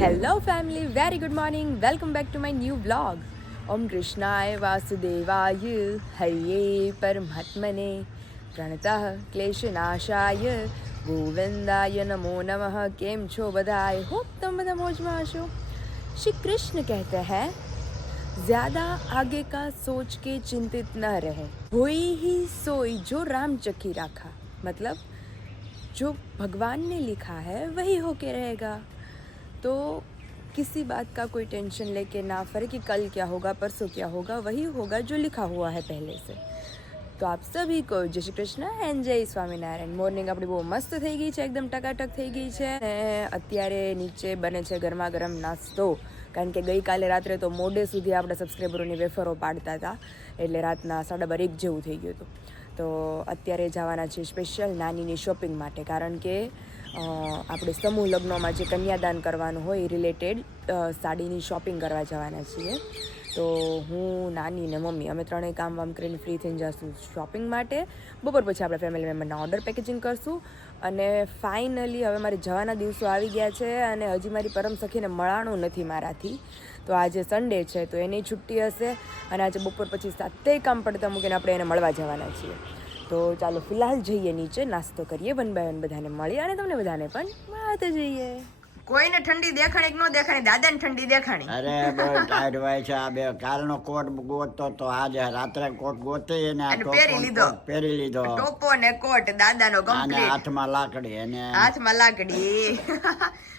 hello family very good morning welcome back to my new blog ઓમ કૃષ્ણાય વાસુદેવાય હરિયે પરમાત્મને પ્રણતઃ ક્લેશનાશાય ગોવિંદાય નમો નમઃ કેમ છો બધા આઈ હોપ તમે બધા મોજમાં હશો શ્રી કૃષ્ણ કહેતે हैं ज्यादा आगे का सोच के चिंतित न रहे होई ही सोई जो राम चक्की राखा मतलब जो भगवान ने लिखा है वही होके रहेगा तो किसी बात का कोई टेंशन लेके ना फरे कि कल क्या होगा परसों क्या होगा वही होगा जो लिखा हुआ है पहले से તો આપ સભી કો જય શ્રી કૃષ્ણ એન્ડ જય સ્વામિનારાયણ મોર્નિંગ આપણી બહુ મસ્ત થઈ ગઈ છે એકદમ ટકાટક થઈ ગઈ છે અને અત્યારે નીચે બને છે ગરમા ગરમ નાસ્તો કારણ કે ગઈકાલે રાત્રે તો મોડે સુધી આપણે સબસ્ક્રાઈબરોની વેફરો પાડતા હતા એટલે રાતના સાડા બાર એક જેવું થઈ ગયું હતું તો અત્યારે જવાના છે સ્પેશિયલ નાનીની શોપિંગ માટે કારણ કે અ, આપણે સમૂહ લગ્નમાં જે કન્યાદાન કરવાનું હોય એ રિલેટેડ સાડીની શોપિંગ કરવા જવાના છીએ. તો હું, નાની ને મમ્મી, અમે ત્રણેય કામ વામ કરીને ફ્રી થઈને જઈશું શોપિંગ માટે. બપોર પછી આપણે ફેમિલી મેમ્બરના ઓર્ડર પેકેજિંગ કરશું. અને ફાઇનલી હવે મારે જવાના દિવસો આવી ગયા છે અને હજી મારી પરમ સખીને મળાણું નથી મારાથી. તો આજે સન્ડે છે, તો એની છુટ્ટી હશે. અને આજે બપોર પછી સાતેય કામ પડતા મૂકીને આપણે એને મળવા જવાના છીએ. તો ચાલો ફિલહાલ જઈએ નીચે નાસ્તો કરીએ વન બાય વન બધાને મળીએ અને તમને બધાને પણ મળતે જઈએ. કોઈને ઠંડી દેખાણી કે ન દેખાણી દાદાને ઠંડી દેખાણી. અરે બહુ ટાઈટ હોય છે આ બે કાલનો કોટ ગોતતો તો આજે રાત્રે કોટ ગોતે અને આ અને પહેરી લીધો. પહેરી લીધો. ટોપો ને કોટ દાદાનો અને કમ્પ્લીટ હાથમાં લાકડી અને હાથમાં લાકડી.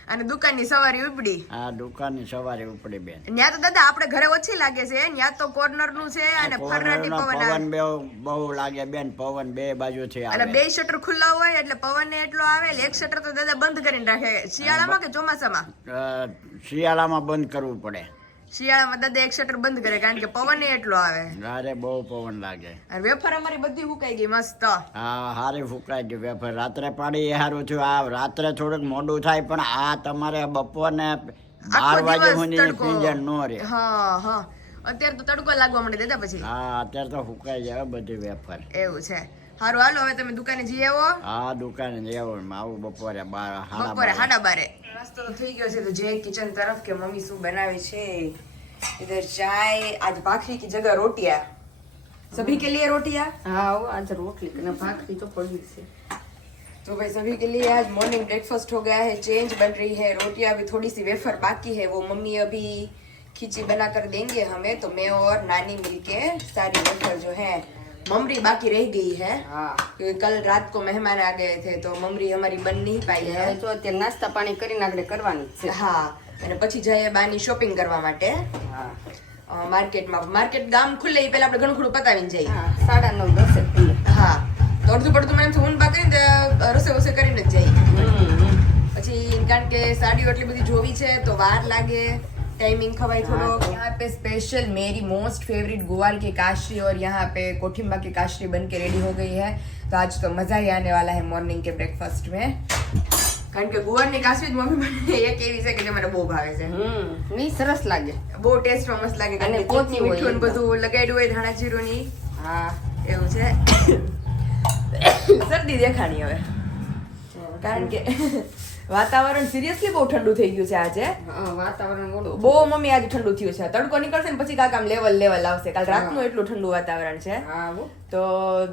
અને દુકાનની સવારી ઉપડી. આ દુકાનની સવારે ઉપડી બેન. ત્યાં તો દાદા આપણે ઘરે ઓછી લાગે છે ત્યાં તો કોર્નરનું છે અને ફરરાટી પવન પવન બે બહુ લાગે બેન પવન બે બાજુ છે અને બે શટર ખુલ્લા હોય એટલે પવન ને એટલો આવે એક શટર તો દાદા બંધ કરીને રાખે. શિયાળામાં કે ચોમાસામાં? શિયાળામાં બંધ કરવું પડે. શિયાળામાં દાદા એક શટર બંધ કરે કારણ કે પવન એટલો આવે. અરે બહુ પવન લાગે. અને વેફર અમારી બધી હુકાઈ ગઈ મસ્ત. હા હારી ફૂંકાઈ ગઈ વેફર. રાત્રે પાડી એ સારું થયું. આ રાત્રે થોડુંક મોડું થાય પણ આ તમારે બપોરને બાર વાગે સુધી. ભીંજણ ન હા હા. અત્યારે તો તડકો લાગવા માંડે દાદા પછી. હા અત્યારે તો ફૂંકાઈ જાય બધી વેફર. એવું છે. હારું હાલો હવે તમે દુકાને જઈ આવો હા દુકાને જવું આવું બપોરે બાર સાડા બપોરે બાર સાડા બારે નાસ્તો તો થઈ ગયો છે તો જય કિચન તરફ કે મમ્મી શું બનાવે છે इधर चाय आज भाखरी की जगह रोटियां सभी के लिए रोटियां हाँ वो आज रोटली ने भाखरी तो पड़ी से तो भाई सभी के लिए आज मॉर्निंग ब्रेकफास्ट हो गया है चेंज बन रही है रोटियां अभी थोड़ी सी वेफर बाकी है वो मम्मी अभी खिची बना कर देंगे हमें तो मैं और नानी मिलके सारी वेफर जो है ममरी बाकी रह गई है हाँ क्योंकि कल रात को मेहमान आ गए थे तो ममरी हमारी बन नहीं पाई है હવે તો અત્યારે નાસ્તા પાણી કરીને આપણે કરવાની જ છે હા અને પછી જઈએ બાની શોપિંગ કરવા માટે હા અ, માર્કેટમાં માર્કેટ ગામ ખુલ્લે એ પહેલા આપણે ઘણું ખરું પતાવીને જઈએ હા સાડા નવ દસે ખુલ્લે હા તો અડધું પડતું મને એમ થયું ઊન બા કરીને તે રસે વસે કરીને જ જઈએ હમ, હમ. પછી કારણ કે સાડીઓ એટલી બધી જોવી છે તો વાર લાગે टाइमिंग खवाई थोड़ो यहाँ पे स्पेशल मेरी मोस्ट फेवरेट ग्वार की काशरी और यहाँ पे कोठिम्बा की काशरी बन के रेडी हो गई है तो आज तो मजा ही आने वाला है मॉर्निंग के ब्रेकफास्ट में કારણ કે ગુવારની કાશરી જ મમ્મી મને એક એવી છે કે જે મને બહુ ભાવે છે હમ નહીં સરસ લાગે બહુ ટેસ્ટમાં મસ્ત લાગે કારણ અને કે પોચી ચટણી, હોય મીઠું ને એકદમ. બધું લગાડ્યું હોય ધાણા જીરુંની હા એવું છે શરદી દેખાણી હવે કારણ કે વાતાવરણ સિરિયસલી બહુ ઠંડુ થઈ ગયું છે આજે. વાતાવરણ બહુ મમ્મી આજે ઠંડુ થયું છે. તડકો નીકળશે ને પછી કાકામ લેવલ લેવલ આવશે. કાલ રાતનું એટલું ઠંડુ વાતાવરણ છે. હા તો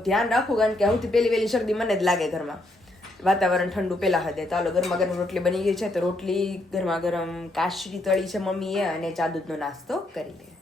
ધ્યાન રાખવું કારણ કે સૌથી પહેલી પહેલી શરદી મને જ લાગે ઘરમાં. વાતાવરણ ઠંડુ પેલા હદે. તો હાલો ગરમા ગરમ રોટલી બની ગઈ છે. તો રોટલી ગરમા ગરમ કાશરી તળી છે મમ્મીએ અને ચા દૂધનો નાસ્તો કરી લે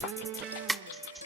うん。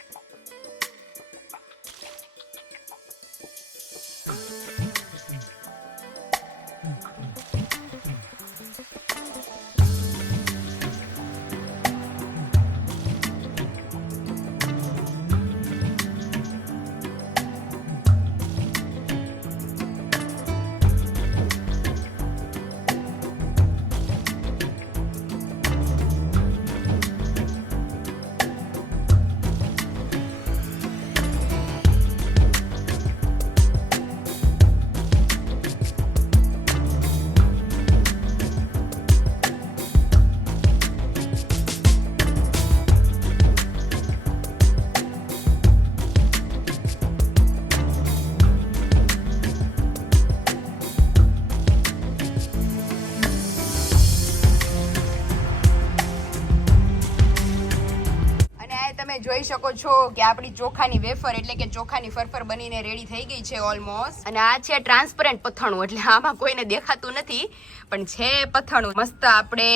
છો કે આપણી ચોખાની વેફર એટલે કે ચોખાની ફરફર બનીને રેડી થઈ ગઈ છે ઓલમોસ્ટ અને આ છે ટ્રાન્સપરન્ટ પથણું એટલે આમાં કોઈને દેખાતું નથી, પણ છે પથણું મસ્ત આપણે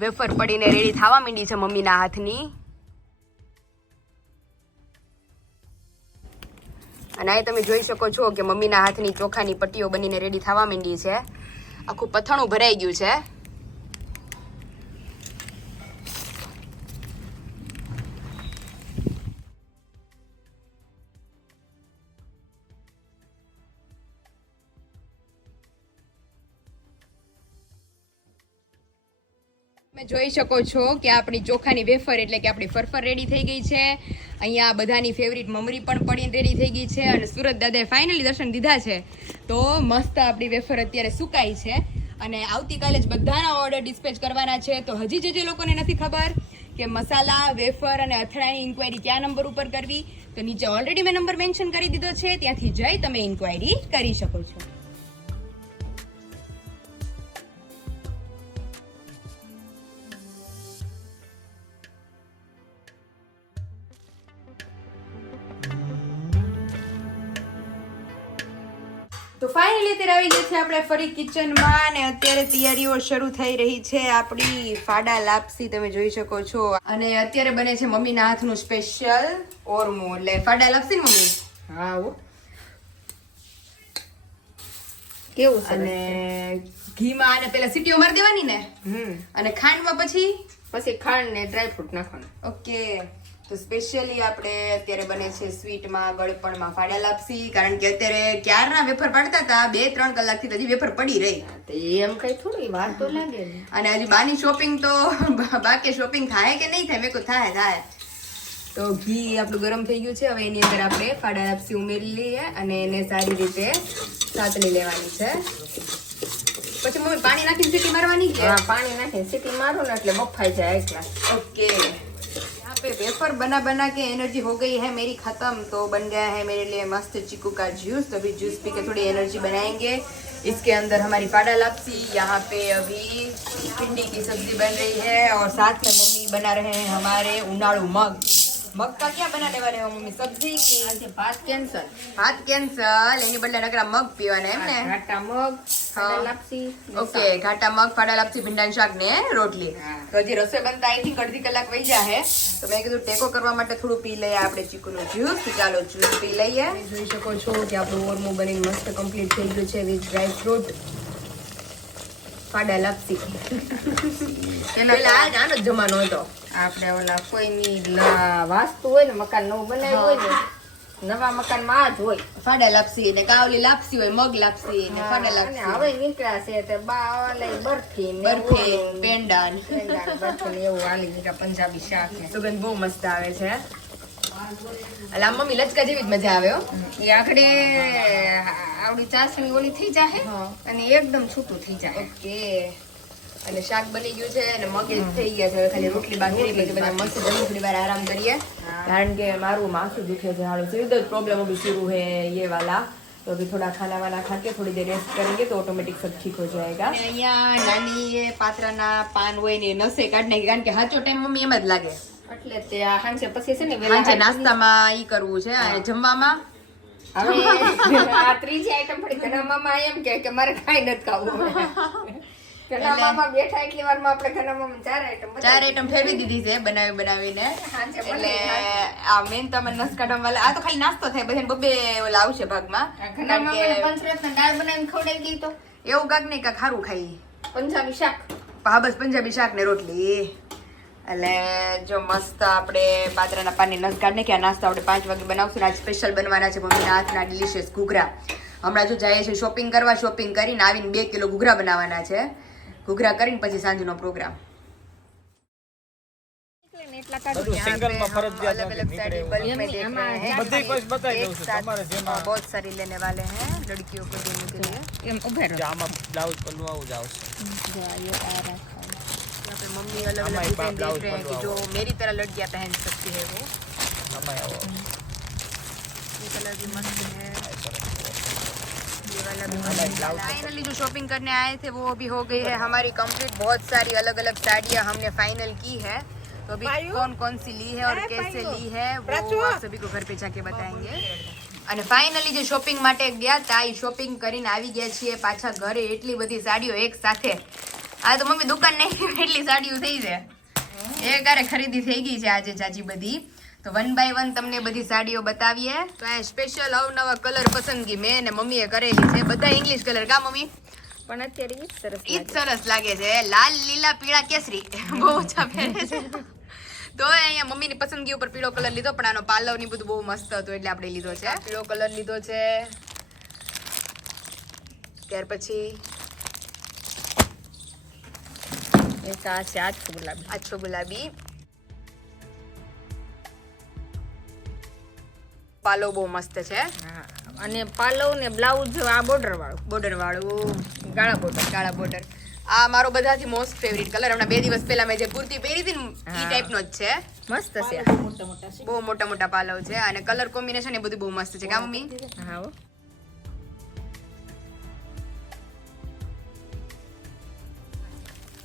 વેફર પડીને રેડી થવા માંડી છે મમ્મીના હાથની. અને અહીં તમે જોઈ શકો છો કે મમ્મીના હાથની ચોખાની પટ્ટીઓ બનીને રેડી થવા માંડી છે. આખું પથણું ભરાઈ ગયું છે. તમે જોઈ શકો છો કે આપણી ચોખાની વેફર એટલે કે આપણી ફરફર રેડી થઈ ગઈ છે. અહીંયા બધાની ફેવરિટ મમરી પણ પડીને રેડી થઈ ગઈ છે અને સુરત દાદાએ ફાઇનલી દર્શન દીધા છે. તો મસ્ત આપણી વેફર અત્યારે સુકાઈ છે અને આવતીકાલે જ બધાના ઓર્ડર ડિસ્પેચ કરવાના છે. તો હજી જે જે લોકોને નથી ખબર કે મસાલા, વેફર અને અથડાની ઇન્ક્વાયરી કયા નંબર ઉપર કરવી, તો નીચે ઓલરેડી મેં નંબર મેન્શન કરી દીધો છે. ત્યાંથી જઈ તમે ઇન્ક્વાયરી કરી શકો છો. અત્યારે આવી ગયા છે આપણે ફરી કિચનમાં અને અત્યારે તૈયારીઓ શરૂ થઈ રહી છે આપણી ફાડા લાપસી તમે જોઈ શકો છો. અને અત્યારે બને છે મમ્મીના હાથનું સ્પેશિયલ ઓરમું. એટલે ફાડા લાપસી ને મમ્મી? હા હો. કેવું અને ઘીમાં અને પેલા સીટીઓ મારી દેવાની ને? હમ. અને ખાંડમાં પછી? પછી ખાંડ ને ડ્રાયફ્રૂટ નાખવાનું. ઓકે તો સ્પેશિયલી આપણે અત્યારે બને છે સ્વીટમાં ગળપણમાં ફાડા લાપસી કારણ કે અત્યારે ક્યારના વેફર પાડતા હતા? બે ત્રણ કલાકથી હજી વેફર પડી રહી. એમ કઈ થોડી વાર તો લાગે અને હજી બાની શોપિંગ તો બાકી શોપિંગ થાય કે નહીં થાય? મેં કહું થાય થાય. તો ઘી આપણું ગરમ થઈ ગયું છે. હવે એની અંદર આપણે ફાડા લાપસી ઉમેરી લઈએ અને એને સારી રીતે સાતલી લેવાની છે. પછી મમ્મી પાણી નાખીને સીટી મારવાની કે પાણી નાખીને સીટી મારો ને એટલે બફાઈ જાય એક ओके यहाँ पे वेफर बना बना के एनर्जी हो गई है, मेरी खत्म। तो बन गया है मेरे लिए मस्त चीकू का जूस तो अभी जूस पी के थोड़ी एनर्जी बनाएँगे। इसके अंदर हमारी पाडा लापसी। यहाँ पे अभी भिंडी की सब्ज़ी बन रही है और साथ में मम्मी बना रहे हैं हमारे उनाड़ू मग। મગકા ક્યાં બના લેવાના એવા મમ્મી? સબ્જી આજે ભાત કેન્સલ. ભાત કેન્સલ. એની બદલે નકરા મગ પીવાના એમ ને? ઘાટા મગ લાપસી ઓકે ઘાટા મગ ફાડા લાપસી ભીંડાનું શાક ને રોટલી. તો જે રસોઈ બનતા અહીંથી અડધી કલાક વહી જાહે. તો મેં કીધું ટેકો કરવા માટે થોડું પી લઈએ આપણે ચીકુનું જ્યુસ. ચાલો જ્યુસ પી લઈએ. જોઈ શકો છો કે આપણું ઓરમું બની મસ્ત કમ્પ્લીટ થઈ ગયું છે વિથ ડ્રાય ફ્રૂટ ફાડા લાપસી. પેલા આ નાનો જમાનો હતો. આપણે ઓલા કોઈની વાસ્તુ હોય ને મકાન નવું બનાવ્યું હોય ને નવા મકાનમાં જ હોય. ફાડા લાપસી ને કાવલી લાપસી હોય મગ લાપસી ને ફાડા લાપસી હવે નીકળ્યા છે તે બાવાલે બરફી બરફી પેંડા ને. બરફી ને એવું આલી નીકળ્યા પંજાબી શાક ને. સુગંધ બહુ મસ્ત આવે છે. એટલે મમ્મી લચકા જેવી જ મજા આવે હો. એ આખડે આવડી ચાસણી ઓલી થઈ જાય અને એકદમ છૂટું થઈ જાય. ઓકે. અને શાક બની ગયું છે અને મગ એ થઈ ગયા છે હવે ખાલી રોટલી બાકી રહી પછી બધા મસ્ત જમી થોડી વાર આરામ કરીએ हाँ। કારણ કે મારું માથું દુખે છે હાલો सिर दर्द प्रॉब्लम अभी शुरू है ये वाला तो अभी थोड़ा खाना वाना खा के थोड़ी देर रेस्ट करेंगे तो ऑटोमेटिक सब ठीक हो जाएगा અહીંયા નાની એ પાત્રાના પાન હોય ને નસે કાઢ નાખી કારણ કે હાચો ટાઈમ મમ્મી એમ જ લાગે એટલે તે આ હાંજે પછી છે ને વેલા સાંજે નાસ્તામાં ઈ કરવું છે અને જમવામાં હવે આ ત્રીજી આઈટમ પડી ઘણા મામા એમ કે કે મારે કાંઈ નથી ખાવું ઘણા બેઠા એટલી વારમાં આપણે ઘણા ચાર આઈટમ ચાર આઈટમ ફેરવી દીધી છે બનાવી બનાવીને. એટલે આ મેન તો અમે વાળા આ તો ખાલી નાસ્તો થાય બધાને બબે ઓલા આવશે ભાગમાં. પંચરત્ન દાળ બનાવીને ખવડાવી તો. એવું કાક નહીં કાક સારું ખાઈ. પંજાબી શાક. હા બસ પંજાબી શાક ને રોટલી. એટલે જો મસ્ત આપણે પાત્રાના પાની નસ કાઢને કે આ નાસ્તો આપણે પાંચ વાગે બનાવશું આજ સ્પેશિયલ બનવાના છે મમ્મીના હાથના ડિલિશિયસ ઘૂઘરા. હમણાં જો જઈએ છીએ શોપિંગ કરવા શોપિંગ કરીને આવીને બે કિલો ઘૂઘરા બનાવવાના છે. ઘૂઘરા કરીને પછી સાંજનો પ્રોગ્રામ એટલા કાઢો બધું single માં ફરજિયાત अलग अलग નથી, साड़ी નીકળે बल्क में देख रहे हैं બધી કોઈ બતાવી દઉં एक છું साथ તમારે જેમાં बहुत सारी लेने वाले हैं लड़कियों को देने के लिए એમ ઉભે રહો જે આમાં બ્લાઉઝ પલ્લું આવું જ આવશે જો આ એ આ રાખો. यहाँ पे मम्मी अलग अलग हमारे डिजाइन पास देख रहे हैं कि ब्लाउज जो मेरी तरह लड़कियां पहन सकती है वो આમાં આવો ये कलर भी मस्त है फाइनली जो शॉपिंग करने आए थे वो अभी हो गई है हमारी कंप्लीट बहुत सारी अलग अलग साड़ियाँ हमने फाइनल की है तो अभी कौन कौन सी ली है और कैसे ली है वो आप सभी को घर पे जाके बताएंगे અને ફાઇનલી જે શોપિંગ માટે ગયા તા એ શોપિંગ કરીને આવી ગયા છીએ પાછા ઘરે એટલી બધી સાડીઓ એક સાથે આ તો મમ્મી દુકાન નહીં એટલી સાડીઓ થઈ છે એક હારે ખરીદી થઈ ગઈ છે આજે જાજી બધી તો વન બાય વન તમને બધી સાડીઓ બતાવીએ. તો આ સ્પેશિયલ અવનવા કલર પસંદગી મેં અને મમ્મીએ કરેલી છે. બધા ઇંગ્લિશ કલર કા મમ્મી? પણ અત્યારે ઈ સરસ ઈ સરસ લાગે છે. લાલ લીલા પીળા કેસરી. બહુ ઓછા પહેરે છે. તો અહીંયા મમ્મીની પસંદગી ઉપર પીળો કલર લીધો પણ આનો પાલવની બધું બહુ મસ્ત હતું એટલે આપણે લીધો છે. પીળો કલર લીધો છે. ત્યાર પછી એક આ છે આછો ગુલાબી આછો ગુલાબી. પાલવ બહુ મસ્ત છે. અને પાલવ ને બ્લાઉઝ આ બોર્ડર વાળું. બોર્ડર વાળું. ગાળા બોર્ડર કાળા બોર્ડર આ મારો બધાથી મોસ્ટ ફેવરિટ કલર હમણાં બે દિવસ પહેલા મેં જે કુર્તી પહેરી હતી ને એ ટાઈપનો જ છે. મસ્ત છે. બહુ મોટા મોટા પાલવ છે. અને કલર કોમ્બિનેશન એ બધું બહુ મસ્ત છે. કા મમ્મી? હા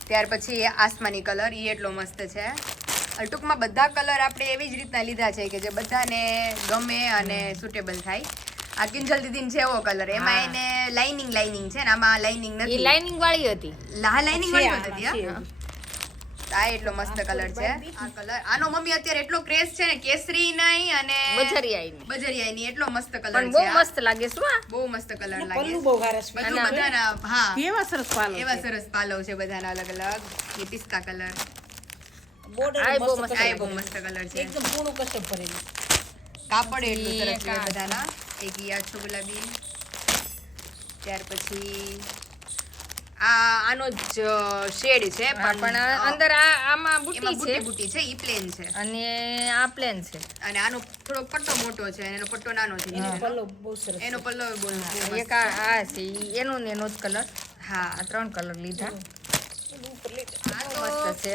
ત્યાર પછી આસમાની કલર એ એટલો મસ્ત છે. ટૂંકમાં બધા કલર આપણે એવી જ રીતના લીધા છે કે જે બધાને ગમે અને સુટેબલ થાય. આ કિંજલ દીદી છે એવો કલર. એમાં એને લાઇનિંગ લાઇનિંગ છે ને આમાં લાઇનિંગ નથી. લાઇનિંગ વાળી હતી. લા લાઇનિંગ વાળી આમાં, નથી છે હા. આ એટલો મસ્ત કલર છે. આ કલર આનો મમ્મી અત્યારે એટલો ક્રેઝ છે ને કેસરી નહીં અને બજરિયાની બજરિયાની એટલો મસ્ત કલર છે બહુ મસ્ત લાગે શું આ. બહુ મસ્ત કલર લાગે પલ્લુ બહુ સરસ બધાના હા. એવા સરસ પાલવ એવા સરસ પાલવ છે બધાના અલગ અલગ એ પિસ્તા કલર. બોર્ડર બહુ મસ્ત આ બહુ મસ્ત કલર છે. એકદમ પૂર્ણ કસર ભરેલું કાપડ એટલું સરસ છે બધાના. એક ઈ આછો ગુલાબી. ત્યાર પછી આ આનો જ શેડ છે પણ અંદર આ આમાં બુટી છે. બુટી છે ઈ પ્લેન છે. અને આ પ્લેન છે. અને આનો થોડો પટ્ટો મોટો છે અને એનો પટ્ટો નાનો છે એનો પલ્લો બહુ સરસ એનો પલ્લો બહુ એક આ છે. એનો ને એનો જ કલર હા. આ ત્રણ કલર લીધા.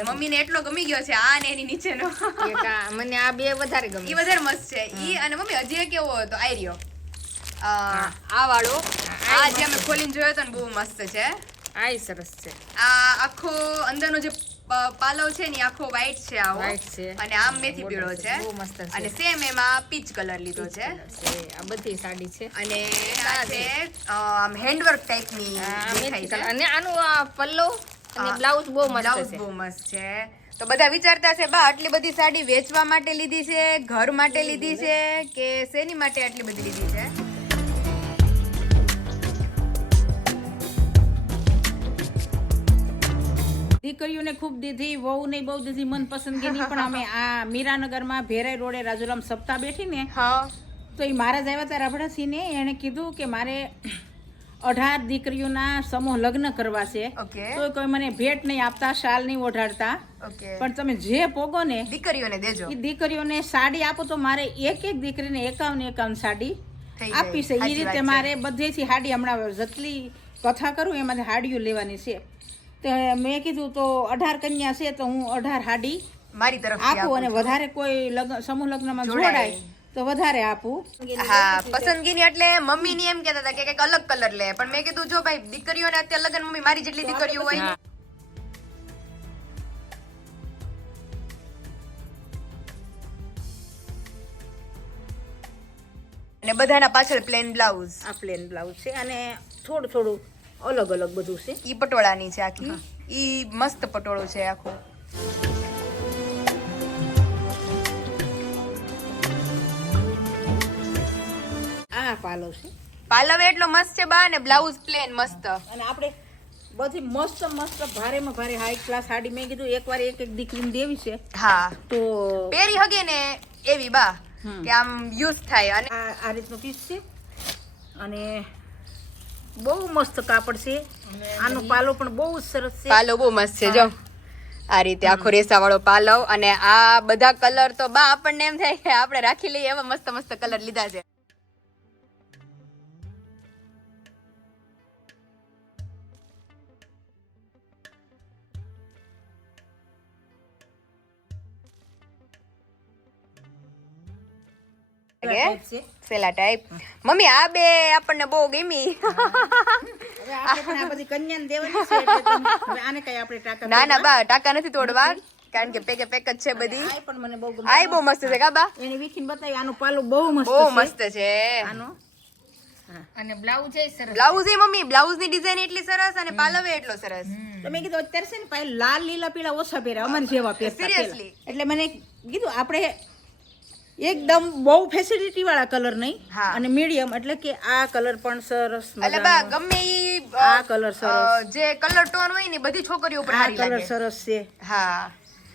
મમ્મીને એટલો ગમી ગયો છે આ ને એની નીચેનો. મને આ બે વધારે ઈ ગમે વધારે મસ્ત છે. ઈ અને મમ્મી હજી એક કેવો હતો આઈ આ વાળો. આ જે અમે ખોલીને જોયો હતો ને બહુ મસ્ત છે. આ સરસ છે. આ આખો અંદરનો જે પાલવ છે ને આખો વ્હાઈટ છે આવો. White છે. અને આમ મેથી પીળો છે. અને સેમ એમાં પીચ કલર લીધો છે. આ બધી સાડી છે. અને આ છે આમ હેન્ડવર્ક ટાઈપની અને આનું પલ્લો અને. બ્લાઉઝ બહુ મસ્ત બ્લાઉઝ છે. બહુ મસ્ત છે. તો બધા વિચારતા છે બા આટલી બધી સાડી વેચવા માટે લીધી છે ઘર માટે લીધી છે કે શેની માટે આટલી બધી લીધી છે? દીકરીઓને ખૂબ દીધી વહુને બહુ દીધી મનપસંદગીની. પણ અમે આ મીરાનગરમાં ભેરાઈ રોડે રાજુરામ સપ્તાહ બેઠી ને તો એ મહારાજ આવ્યા હતા રાબડાસિંહને એણે કીધું કે મારે અઢાર દીકરીઓના સમૂહ લગ્ન કરવા છે. તો કોઈ મને ભેટ નહીં આપતા શાલ નહીં ઓઢાડતા. પણ તમે જે પોગો ને દીકરીઓને દેજો. એ દીકરીઓને સાડી આપો તો મારે એક એક દીકરીને એકાવન એકાવન સાડી. આપી છે. એ રીતે. મારે બધેથી હાડી હમણાં જેટલી કથા કરું એમાંથી હાડીઓ લેવાની છે. તો મેં કીધું તો અઢાર કન્યા છે તો હું અઢાર હાડી મારી તરફ આપું અને વધારે કોઈ લગ્ન સમૂહ લગ્નમાં જોડાય. તો વધારે આપું. હા પસંદગીની એટલે મમ્મી ની એમ કહેતા હતા કે કંઈક અલગ કલર લે. પણ મેં કીધું જો ભાઈ દીકરીઓને અત્યારે લગન મમ્મી મારી જેટલી દીકરીઓ હોય. અને બધાના પાછળ પ્લેન બ્લાઉઝ આ પ્લેન બ્લાઉઝ છે અને થોડું થોડું અલગ અલગ બધું છે. ઈ પટોળાની છે આખી. ઈ મસ્ત પટોળો છે આખું. આ પાલો છે. પાલવ એટલો મસ્ત છે બા ને બ્લાઉઝ પ્લેન મસ્ત. અને આપણે બધી મસ્ત મસ્ત ભારેમાં ભારે હાઈ ક્લાસ સાડી મેં કીધું એકવાર એક એક દીકરીને દેવી છે. હા. તો પહેરી હગે ને એવી બા કે આમ યુઝ થાય. અને આ રીતનો પીસ છે. અને બહુ મસ્ત કાપડ છે. આનો પાલો પણ બહુ જ સરસ છે. પાલો બહુ મસ્ત છે જો. આ રીતે આખો રેસા વાળો પાલવ અને આ બધા કલર તો બા આપણને એમ થાય કે આપણે રાખી લઈએ એવા મસ્ત મસ્ત કલર લીધા છે. છે. ટાઈપ મમ્મી આ બે આપણને બહુ ગમી. હવે આપણે પણ આ બધી કન્યાને દેવાની છે એટલે તમે- હવે આને કઈ આપણે ટાકા ના ના બા ટાકા નથી તોડવા કારણ કે પેકે પેક જ છે બધી. આ બહુ ગમે. આ બહુ મસ્ત છે કા બા? એને વીખીને બતાવી આનું પાલું બહુ મસ્ત બહુ મસ્ત છે. આનો? અને બ્લાઉઝ એ સરસ. બ્લાઉઝ એ મમ્મી બ્લાઉઝની ડિઝાઇન એટલી સરસ અને પાલવ એટલો સરસ. તો મેં કીધું અત્યારે છે ને પાછી લાલ લીલા પીળા ઓછા પહેરે અમને જેવા પહેરતા સિરિયસલી એટલે મને કીધું આપણે એકદમ બહુ ફેસિલિટી વાળા કલર નહીં. અને મીડિયમ એટલે કે આ કલર પણ સરસ એટલે બા ગમે ઈ આ કલર સરસ. જે કલર ટોન હોય ને બધી છોકરીઓ પર સારી કલર સરસ છે. હા.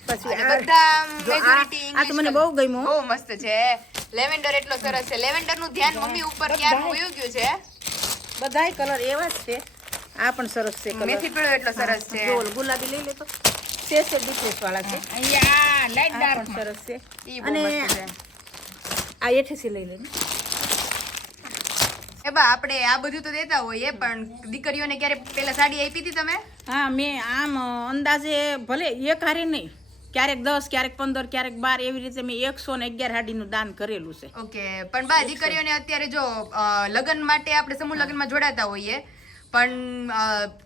પછી બધા મેજોરિટી આ- તો મને બહુ ગમ્યો. બહુ મસ્ત છે. લેવેન્ડર એટલો સરસ છે. લેવેન્ડરનું ધ્યાન મમ્મી ઉપર ક્યારનું વયું ગયું છે? બધાય કલર એવા જ છે. આ પણ સરસ છે કલર મેથી પીળો એટલો સરસ છે. ગોલ ગુલાબી લઈ લે તો. છે છે ડિફરન્સ વાળા છે. અહીંયા લાઈટ ડાર્ક સરસ છે. અને છે. આ એઠેથી લઈ લઈને. એ બા આપણે આ બધું તો દેતા હોઈએ પણ દીકરીઓને ક્યારે પેલા સાડી આપી હતી તમે હા મેં આમ અંદાજે ભલે એક હારે નહીં ક્યારેક દસ ક્યારેક પંદર ક્યારેક બાર એવી રીતે મેં એકસો ને અગિયાર હાડીનું દાન કરેલું છે ઓકે પણ બા દીકરીઓને અત્યારે જો લગ્ન માટે આપણે સમૂહ લગ્નમાં જોડાતા હોઈએ પણ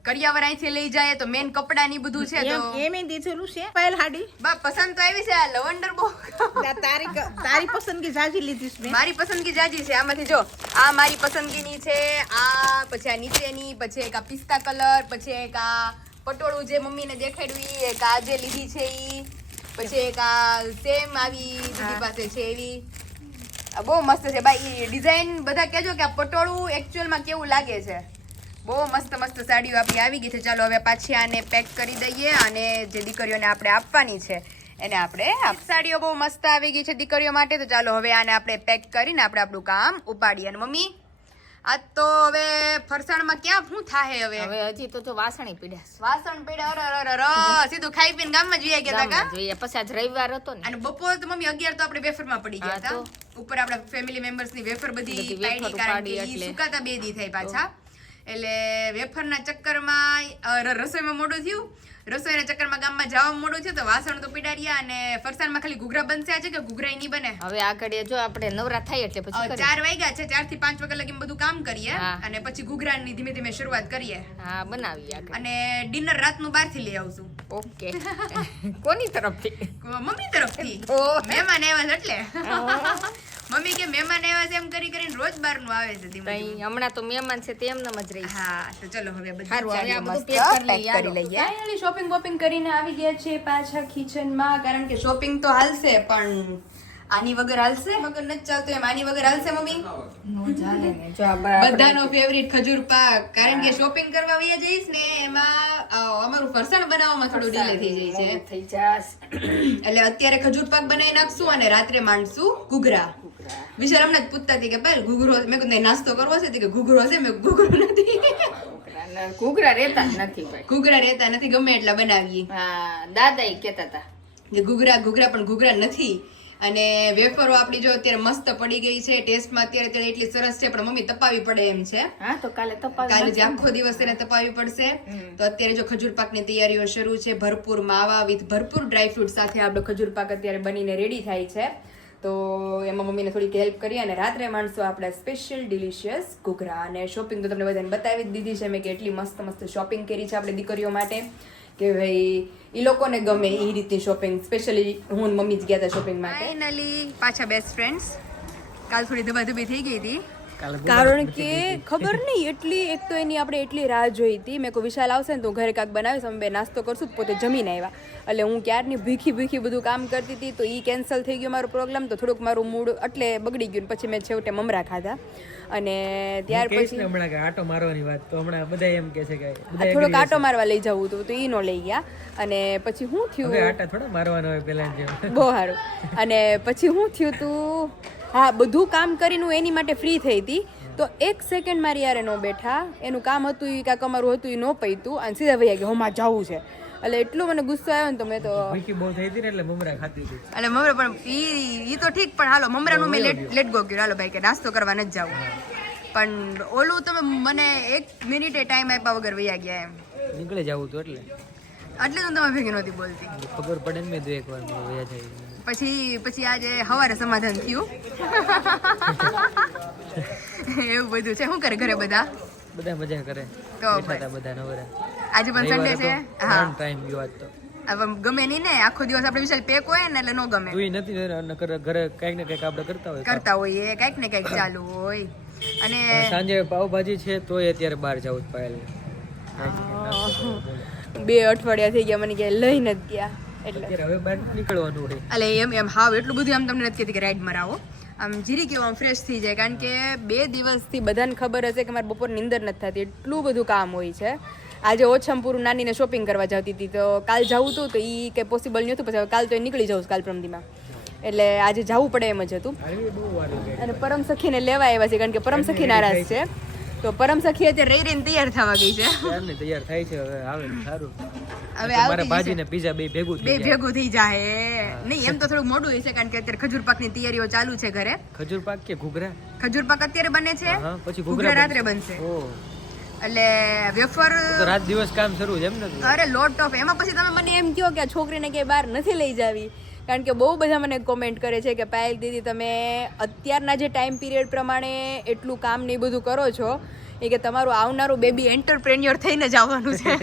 કરિયાવર અહીંથી લઈ જાય તો મેન કપડા ની બધું છે તો એમ મેં દીધેલું છે. પાયલ હાડી. બા પસંદ તો આવી છે આ લવંડર બહુ. તારી તારી પસંદગી જાજી લીધી છે મારી પસંદગી જાજી છે આમાંથી જો. આ મારી પસંદગીની છે આ પછી આ નીચેની પછી એક આ પિસ્તા કલર પછી એક આ પટોળું જે મમ્મીને દેખાડ્યું ઈ એક આ જે લીધી છે ઈ પછી એક આ સેમ આવી દીદી પાસે છે એવી. આ બહુ મસ્ત છે. ભાઈ ડિઝાઇન બધા કહેજો કે આ પટોળું એકચ્યુઅલમાં કેવું લાગે છે? બહુ મસ્ત મસ્ત સાડીઓ આપણી આવી ગઈ છે. ચાલો હવે પાછી આને પેક કરી દઈએ અને જે દીકરીઓને આપણે આપવાની છે એને આપણે સાડીઓ બહુ મસ્ત આવી ગઈ છે દીકરીઓ માટે. તો ચાલો હવે આને આપણે પેક કરીને આપણે આપણું કામ ઉપાડીએ. અને મમ્મી આ તો હવે ફરસાણમાં ક્યાં શું થાય હવે? હવે હજી તો વાસણી પીડ્યા વાસણ પીડા અર અર સીધું ખાઈ પીને ગામમાં જઈએ ગયા તા જોઈએ પછી આજ રવિવાર હતો ને. અને બપોર તો મમ્મી અગિયાર તો આપણે વેફરમાં પડી ગયા હતા ઉપર આપણા ફેમિલી મેમ્બર્સની વેફર બધી પાડી કારણ કે. સુકાતા બે દી થાય પાછા. એટલે વેફરના ચક્કરમાં રસોઈમાં મોડું થયું. રસોઈના ચક્કરમાં ગામમાં જવા મોડું છે તો વાસણ તો પીડાડ્યા અને ફરસાણમાં ખાલી ઘૂઘરા બનશે છે કે ઘૂઘરા નહીં બને? હવે આ ઘડીએ જો આપણે નવરા થાય એટલે પછી ચાર વાગ્યા છે ચારથી પાંચ વાગ્યા લગી બધું કામ કરીએ. અને પછી ઘૂઘરાની ધીમે ધીમે શરૂઆત કરીએ. હા બનાવીએ અને ડિનર રાતનું બહારથી લઈ આવશું. ઓકે. કોની તરફથી? મમ્મી તરફથી. મહેમાન આવ્યા એટલે. મમ્મી કે મહેમાન આવ્યા છે એમ કરી કરીને રોજ બહારનું આવે છે ધીમે હમણાં તો મહેમાન છે તેમ નમ જ રહી હા તો ચલો હવે બધું સારું હવે આ બધું pack કરી લઈએ, શોપિંગ વોપિંગ કરીને આવી ગયા છે પાછા કિચનમાં. કારણ કે શોપિંગ તો હાલશે પણ આની વગર હાલશે? વગર નથી ચાલતું એમ. આની વગર હાલશે મમ્મી? બધાનો ફેવરિટ ખજૂર પાક. કારણ કે શોપિંગ કરવા વયા જઈશ ને એમાં અમારું ફરસાણ બનાવવામાં થોડું ડીલે થઈ જાય છે. થઈ જાસ એટલે અત્યારે ખજૂર પાક બનાવી નાખશું અને રાત્રે માંડશું ઘૂઘરા. વિશાલ હમણાં જ પૂછતા હતી કે ભાઈ ઘૂઘરો મેં નાસ્તો કરવો છે કે ઘૂઘરો છે મેં ઘૂઘરો નથી. ઘૂઘરા રહેતા જ નથી ભાઈ. ઘૂઘરા રહેતા નથી ગમે એટલા બનાવીએ. હા દાદા એ કહેતા હતા. કે ઘૂઘરા ઘૂઘરા પણ ઘૂઘરા નથી. અને વેફરો આપણી જો અત્યારે મસ્ત પડી ગઈ છે ટેસ્ટમાં અત્યારે તો એટલી સરસ છે પણ મમ્મી તપાવી પડે એમ છે. હા તો કાલે તપાવી કાલે જે આખો દિવસ એને તપાવી પડશે. તો અત્યારે જો ખજૂર પાકની તૈયારીઓ શરૂ છે ભરપૂર માવા વિથ ભરપૂર ડ્રાયફ્રૂટ સાથે આપણો ખજૂર પાક અત્યારે બનીને રેડી થાય છે. તો એમાં મમ્મીને થોડીક હેલ્પ કરી અને રાત્રે માણસો આપણે સ્પેશિયલ ડિલિશિયસ ઘૂઘરા અને શોપિંગ તો તમને બધાને બતાવી જ દીધી છે. મેં કે એટલી મસ્ત મસ્ત શોપિંગ કરી છે આપણે દીકરીઓ માટે કે ભાઈ એ લોકોને ગમે એ રીતની શોપિંગ સ્પેશિયલી હું મમ્મી જ ગયા હતા શોપિંગ માટે. ફાઇનલી પાછા બેસ્ટ ફ્રેન્ડ્સ કાલ થોડી ધબાધબી થઈ ગઈ હતી. કારણ કે ખબર નહીં એટલી એક તો એની આપણે એટલી રાહ જોઈ હતી. મેં કોઈ વિશાલ આવશે ને તો ઘરે કાંક બનાવીશ અમે બે નાસ્તો કરશું. પોતે જમીને આવ્યા. એટલે હું ક્યારની ભીખી ભીખી બધું કામ કરતી હતી તો એ કેન્સલ થઈ ગયો મારો પ્રોગ્રામ. તો થોડુંક મારું મૂડ એટલે બગડી ગયું પછી મેં છેવટે મમરા ખાધા. અને ત્યાર પછી હમણાં આટો મારવાની વાત તો હમણાં બધા એમ કે છે કે થોડોક આટો મારવા લઈ જવું હતું તો એ નો લઈ ગયા. અને પછી હું થયું આટા થોડા મારવાનો હોય પહેલા બહુ સારું. અને પછી હું થયું તું હા બધું કામ કરીને હું એની માટે ફ્રી થઈ હતી. તો એક સેકન્ડ મારી યારે ન બેઠા. એનું કામ હતું એ કાંક અમારું હતું એ ન પૈતું. અને સીધા ભાઈ ગયા હોમાં જવું છે. એટલે એટલું મને ગુસ્સો આવ્યો ને તો મેં તો બહુ થઈ હતી ને એટલે મમરા ખાતી હતી. એટલે મમરા પણ ઈ ઈ તો ઠીક પણ હાલો મમરાનું મેં લેટ લેટ ગો કર્યું. હાલો ભાઈ કે નાસ્તો કરવા નથી જવું પણ ઓલું તમે મને એક મિનિટે ટાઈમ આપ્યા વગર વૈયા ગયા એમ. નીકળે જવું તો એટલે. એટલે તો તમે ભેગી નહોતી બોલતી. ખબર પડે ને મેં તો એકવાર વયા જાય પછી પછી આજે સવારે સમાધાન થયું. એવું બધું છે. શું કરે ઘરે બધા? બધા મજા કરે. તો બધા નવરા. આજે પણ સન્ડે છે? હા. ટાઈમ ગયો આજ તો. હવે ગમે નહીં ને આખો દિવસ આપણે વિશાલ પેક હોય ને એટલે ન ગમે. તું નથી ઘરે કંઈક ને કંઈક આપણે કરતા હોય કરતા હોઈએ કંઈક ને કંઈક ચાલુ હોય. અને સાંજે પાવભાજી છે તોય અત્યારે બહાર જવું જ પડે. બે અઠવાડિયા થઈ ગયા મને કે લઈને જ ગયા. એટલે. હવે બહાર નીકળવાનું હોય એટલે એમ એમ હાવ એટલું બધું આમ તમને નથી કહેતી કે રાઈડ મરાવો આમ જીરી કેવું આમ ફ્રેશ થઈ જાય. કારણ કે બે દિવસથી બધાને ખબર હશે કે મારે બપોર નીંદર નથી થતી. એટલું બધું કામ હોય છે. આજે ઓછામાં પૂરું નાનીને શોપિંગ કરવા જતી હતી. તો કાલ જવું હતું તો એ કંઈ પોસિબલ નહોતું. પછી હવે કાલ તો એ નીકળી જાઉં કાલ પ્રમદીમાં એટલે આજે જવું પડે એમ જ હતું. અને પરમ સખીને લેવા આવ્યા છે કારણ કે પરમ સખી નારાજ છે. તો પરમ સખી અત્યારે રહી રહીને તૈયાર થવા ગઈ છે. તૈયાર થાય છે હવે આવે સારું. હવે મારે ભાજી ને પીઝા બે ભેગું બે ભેગું થઈ જાય નહીં એમ તો થોડું મોડું હશે કારણ કે અત્યારે ખજૂર પાકની તૈયારીઓ ચાલુ છે ઘરે. ખજૂર પાક કે ઘૂઘરા? ખજૂર પાક અત્યારે બને છે. પછી ઘૂઘરા રાત્રે બનશે. એટલે વેફર રાત દિવસ કામ શરૂ છે એમ ને અરે લોટ ઓફ એમાં પછી તમે મને એમ કહો કે છોકરીને કે બહાર નથી લઈ જાવી. કારણ કે બહુ બધા મને કોમેન્ટ કરે છે કે પાયલ દીદી તમે અત્યારના જે ટાઈમ પીરિયડ પ્રમાણે એટલું કામ ને એ બધું કરો છો. એ કે તમારું આવનારું બેબી એન્ટરપ્રેન્યોર થઈને જ આવવાનું છે.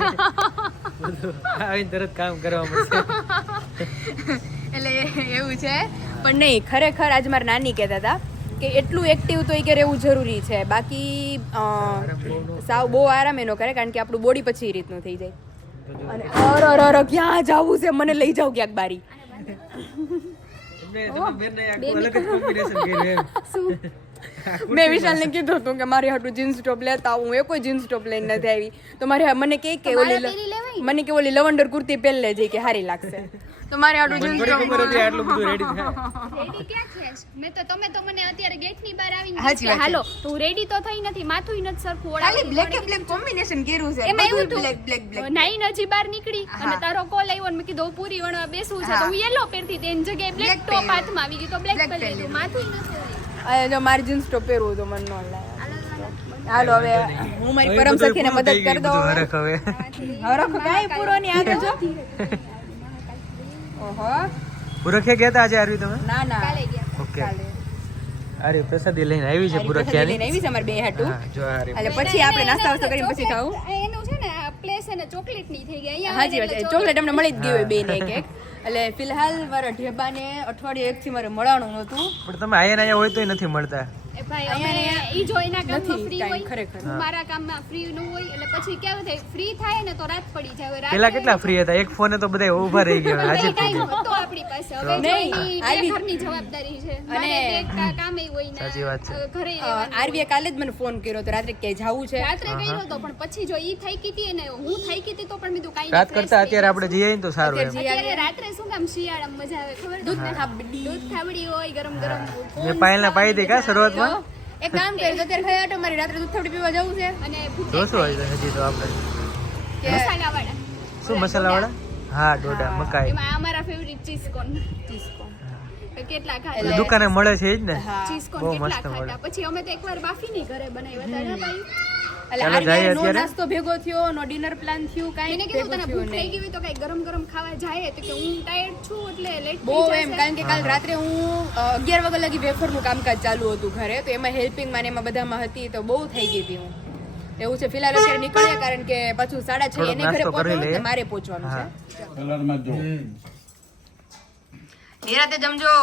આવીને તરત કામ કરવા મળશે. એટલે એવું છે. પણ નહીં ખરેખર આજ મારા નાની કહેતા હતા કે એટલું એક્ટિવ તો એ કે રહેવું જરૂરી છે. બાકી સાવ બહુ આરામ એનો કરે કારણ કે આપણું બોડી પછી એ રીતનું થઈ જાય. અને અર અર અર ક્યાં જવું છે? મને લઈ જાવ ક્યાંક બારી. એમને મેં વિશાલને કીધું હતું કે મારી હાટું જીન્સ ટોપ લેતા હું એ કોઈ જીન્સ ટોપ લઈને નથી આવી. તો મારે મને કે કે ઓલી મને કે ઓલી લવંડર કુર્તી પહેરી લેજે કે હારી લાગશે. તો મારે હાટું જીન્સ ટોપ આટલું બધું રેડી રેડી ક્યાં છે? મેં તો તમે તો મને અત્યારે ગેટની બહાર આવીને. હાલો તો હું રેડી તો થઈ નથી માથું નથી સરખું ઓળાવી બ્લેક બ્લેક કોમ્બિનેશન કર્યું છે. એમાં એવું બ્લેક બ્લેક બ્લેક નાઈ નજી બહાર નીકળી અને તારો કોલ આવ્યો ને મેં કીધું પૂરી વણવા બેસવું છે. તો હું યેલો પહેરતી તેની જગ્યાએ બ્લેક ટોપ હાથમાં આવી ગઈ તો બ્લેક પહેરી લીધું. માથું નથી. અને જો મારે જીન્સ ટોપ પહેરવું તો મને ન લાગે. હાલો હવે હું મારી પરમ સખીને મદદ કરી દઉં હવે. હરખ હવે. હરખ કાઈ પૂરો નહીં આ તો જો. ઓહો. પુરખે ગયા હતા આજે આરવી તમે? ના ના. કાલે ગયા. ઓકે. અરે પ્રસાદી લઈને આવી છે પુરખિયાની લઈને આવી છે અમારે બે હાટું જો અરે એટલે પછી આપણે નાસ્તા વાસ્તા કરીને પછી ખાવું? એનું છે ને પ્લેસ અને ચોકલેટની થઈ ગઈ. અહીંયા હાજી વાત ચોકલેટ અમને મળી જ ગઈ હોય બે ને એક એક. એટલે ફિલહાલ મારા ઢેબાને અઠવાડિયે એકથી મારે મળવાનું નહોતું. પણ તમે આયા આયા હોય તોય નથી મળતા. ભાઈ અમે ઈ જો એના કામમાં ફ્રી હોય મારા કામમાં ફ્રી નું હોય એટલે પછી કેવું થાય ફ્રી થાય ને તો રાત પડી જાય હવે પેલા કેટલા ફ્રી હતા? એક ફોને તો બધા ઊભા રહી ગયા આજે એ આપણી પાસે. હવે નહીં, એની બે આવી- ઘરની જવાબદારી છે. અને- મારે બે હોય ને સાચી વાત છે. ઘરે આરવીએ કાલે જ મને ફોન કર્યો તો રાત્રે ક્યાંય જવું છે? રાત્રે કર્યો હતો પણ પછી જો ઈ થઈ ગઈ હતી ને હું થઈ ગઈ હતી તો પણ બીજું કાંઈ રાત કરતા અત્યારે આપણે જઈએ ને તો સારું અત્યારે રાત્રે શું કામ શિયાળામાં મજા આવે ખબર દૂધ ખાબડી ને દૂધ ખાબડી હોય ગરમ ગરમ મેં પાયલના પાઈ દે કા શરૂઆતમાં? તો એક કામ કર્યું અત્યારે ખાઈ આટો મારી રાત્રે દૂધ થોડી પીવા જવું છે. અને જોશું હોય હજી તો આપણે. મસાલા વાળા શું મસાલા વાળા હા ડોડા મકાઈ. એમાં અમારા ફેવરિટ ચીઝ કોન કેટલા ખાધા? દુકાને મળે છે જ ને? ચીઝ કોન કેટલા ખાતા પછી અમે તો એકવાર બાફીની ઘરે બનાવ્યા હતા ભાઈ? ચાલો જઈએ અત્યારે. નાસ્તો ભેગો થયો નો ડિનર પ્લાન થયું કાઈ એને કીધું તને ભૂખ થઈ ગઈ તો કઈ ગરમ ગરમ ખાવા જાય તો કે હું ટાયર્ડ છું એટલે લેટ બહુ એમ કારણ કે કાલ રાત્રે હું અ, અગિયાર વાગ્યા લગી વેફરનું કામકાજ ચાલુ હતું ઘરે તો એમાં હેલ્પિંગમાં ને એમાં બધામાં હતી તો બહુ થઈ ગઈ હતી હું. એવું છે ફિલહાલ અત્યારે નીકળ્યા કારણ કે પાછું સાડા છ એને ઘરે પહોંચવાનું. મારે પહોંચવાનું હા. છે નિરાતે જમજો.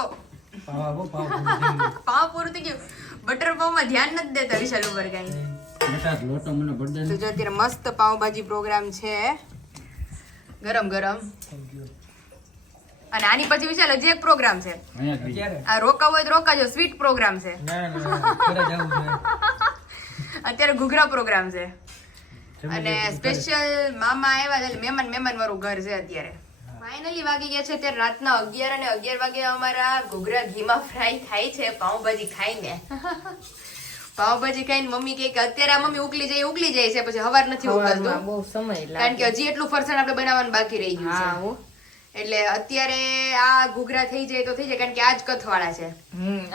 પાવ પૂરું થઈ ગયું. બટર પાવમાં ધ્યાન નથી દેતા વિશાલ ઉપર કઈ. લોટો મને ભરી જો અત્યારે મસ્ત પાવભાજી પ્રોગ્રામ છે. ગરમ ગરમ. અને આની પછી વિશાલ હજી એક પ્રોગ્રામ છે. આ રોકાવો હોય તો રોકાજો સ્વીટ પ્રોગ્રામ છે. અત્યારે ઘૂઘરા પ્રોગ્રામ છે. અને સ્પેશિયલ મામા આવ્યા છે એટલે મહેમાન મહેમાન વાળું ઘર છે અત્યારે. ફાઇનલી વાગી ગયા છે અત્યારે રાતના અગિયાર અને અગિયાર વાગે અમારા ઘૂઘરા ઘીમાં ફ્રાય થાય છે પાઉંભાજી ખાઈને. પાઉંભાજી ખાઈને મમ્મી કે અત્યારે મમ્મી ઉકલી જાય ઉકલી જાય છે પછી હવાર નથી ઉકલતું બહુ સમય કારણ કે હજી એટલું ફરસાણ આપણે બનાવવાનું બાકી રહી ગયું છે. એટલે અત્યારે આ ઘૂઘરા થઈ જાય તો થઈ જાય કારણ કે આજ કથવાળા છે.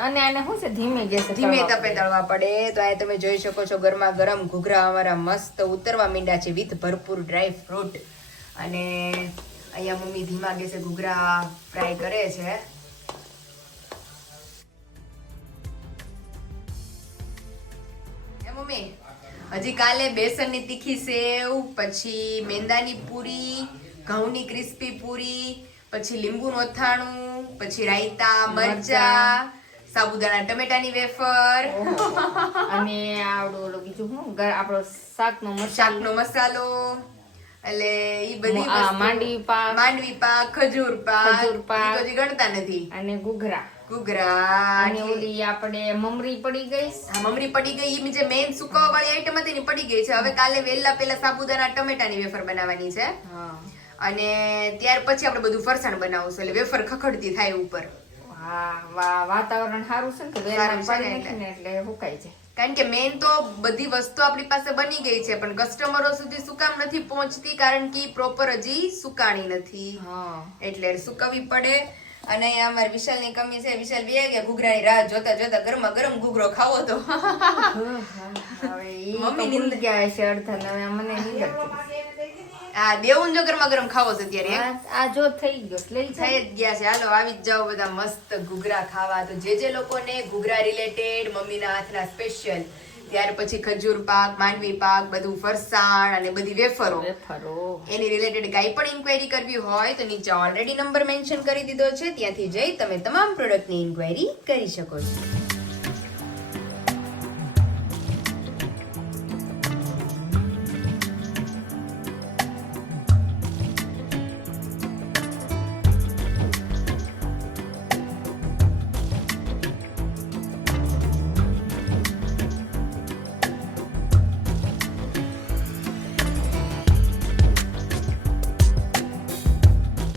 અને આને શું છે? ધીમે ગેસે ધીમે તપે તળવા પડે. તો આ તમે જોઈ શકો છો ગરમા ગરમ ઘૂઘરા અમારા મસ્ત ઉતરવા મીંડા છે વિથ ભરપૂર ડ્રાય ફ્રૂટ. અને અહીંયા મમ્મી ધીમા ગેસે ઘૂઘરા ફ્રાય કરે છે. મમ્મી. હજી કાલે બેસનની તીખી સેવ પછી મેંદાની પૂરી ઘઉંની ક્રિસ્પી પૂરી પછી લીંબુનું અથાણું પછી રાયતા મરચા સાબુદાણા ટમેટાની વેફર. અને આવડો ઓલો બીજું હું આપણો શાકનો મસાલો. શાકનો મસાલો. એટલે ઈ બધી માંડવી પાક. માંડવી પાક ખજૂર પાક. ખજૂર પાક. ગણતા નથી. અને ઘૂઘરા. ઘૂઘરા અને ઓલી આપણે મમરી પડી ગઈ. આ મમરી પડી ગઈ. ઈ જે મેઇન સુકાવા વાળી આઈટમ હતી ને પડી ગઈ છે. હવે કાલે વહેલા પહેલા સાબુદાણા ટમેટાની વેફર બનાવવાની છે. હા. અને ત્યાર પછી આપણે બધું ફરસાણ બનાવશું એટલે વેફર ખખડતી થાય ઉપર. હા વા- વાતાવરણ સારું છે ને તો વેલા એટલે. હુકાઈ જાય કારણ કે મેન તો બધી વસ્તુ આપણી પાસે બની ગઈ છે પણ કસ્ટમરો સુધી સુકામ નથી પહોંચતી કારણ કે પ્રોપર હજી સુકાણી નથી. હા. એટલે સુકાવી પડે. અને અહીંયા અમારે વિશાલની કમી છે. વિશાલ બે ગયા ઘૂઘરાની રાહ જોતા જોતા ગરમા ગરમ ઘૂઘરો ખાવો તો મમ્મી ભૂલી ગયા છે અડધા હવે મને નીંદર આ દેવું જો ગરમા ગરમ ખાવો છે અત્યારે આ આ જો થઈ ગયો લઈ થઈ જ ગયા છે. હાલો આવી જ જાઓ બધા મસ્ત ઘૂઘરા ખાવા. તો જે જે લોકોને ઘૂઘરા રિલેટેડ મમ્મીના હાથના સ્પેશિયલ ત્યાર પછી ખજૂર પાક માંડવી પાક બધું ફરસાણ અને બધી વેફરો. એની રિલેટેડ કઈ પણ ઇન્ક્વાયરી કરવી હોય તો નીચે ઓલરેડી નંબર મેન્શન કરી દીધો છે. ત્યાંથી જઈ તમે તમામ પ્રોડક્ટની ઇન્ક્વાયરી કરી શકો છો.